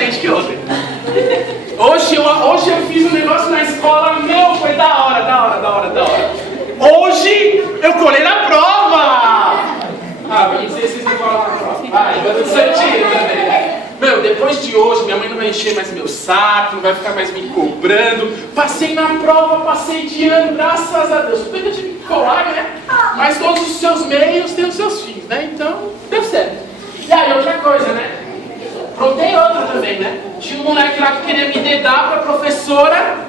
gente que ontem. Hoje eu fiz um negócio na escola, meu, foi da hora. Hoje eu colei na prova! Ah, não sei se vocês vão colar na prova. Ah, eu vou certinho também. Meu, depois de hoje, minha mãe não vai encher mais meu saco, não vai ficar mais me cobrando. Passei na prova, passei de ano, graças a Deus. Porque eu tive que colar, né? Mas todos os seus meios têm os seus fins, né? Então, deu certo. E aí, outra coisa, né? Aprontei outra também, né? Tinha um moleque lá que queria me dedar pra professora.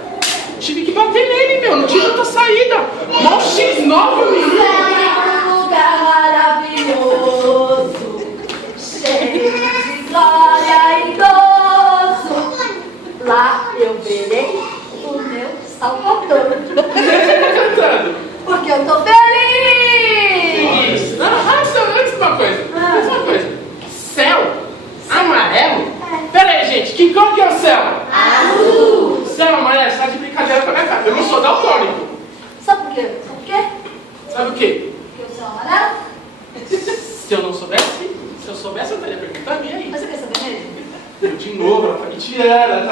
Tive que bater nele, meu. Não tinha outra saída. Mó X9, menino. É um lugar maravilhoso, cheio de glória e gozo. Lá eu verei o meu Salvador. Cantando. Porque eu tô feliz. Isso. Antes de uma coisa. Céu amarelo? Pera aí, gente. Que cor que é o céu? Azul. Céu amarelo? Você tá de brincadeira com a minha cara. Eu não sou daltônico. Sabe por quê? Sabe por quê? Sabe o quê? Porque o céu amarelo? Se eu soubesse, eu estaria perguntando. E aí? Mas você quer saber mesmo? De novo, ela tá me tirando,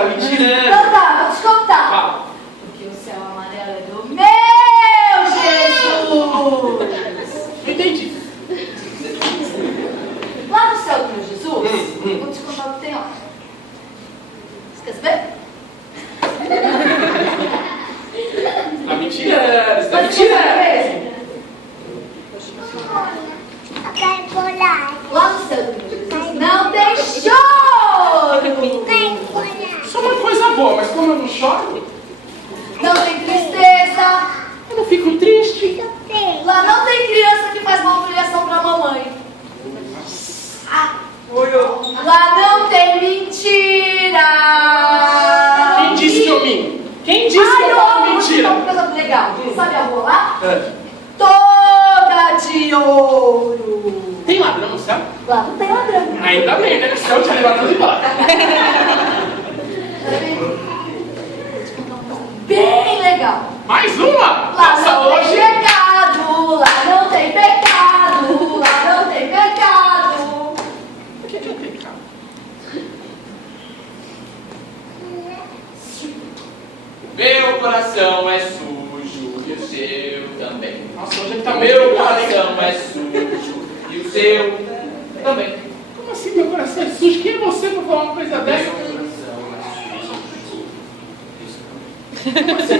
Então tá, vou te contar. Fala. Porque o céu amarelo é do meu Jesus. Não entendi. Lá no céu do meu Jesus, vou te contar o que tem lá. Você quer saber? Tá me tirando, você tá me Mas você quer tirando. saber? Lá no céu do meu Jesus não tem choro. Isso é uma coisa boa, mas como eu não choro, Não tem tristeza. eu não fico triste. Lá não tem criança que faz malcriação pra mamãe. Lá não tem mentira. Quem disse que eu minto? Quem disse que eu falo mentira? Uma coisa legal. Sabe a rua lá? É. Toda de ouro. Tem ladrão no céu? Lá não tem ladrão. Ainda bem, né? O céu tinha levado tudo embora. Bem legal. Mais uma? Lá Nossa, não hoje... tem pecado. Lá não tem pecado. Lá não tem pecado. O que é pecado? Meu coração é sujo e o seu também. Nossa, hoje ele tá Meu muito coração é sujo e o seu também. Como assim meu coração é sujo? Quem é você pra falar uma coisa Meu dessa? coração é sujo. Como assim?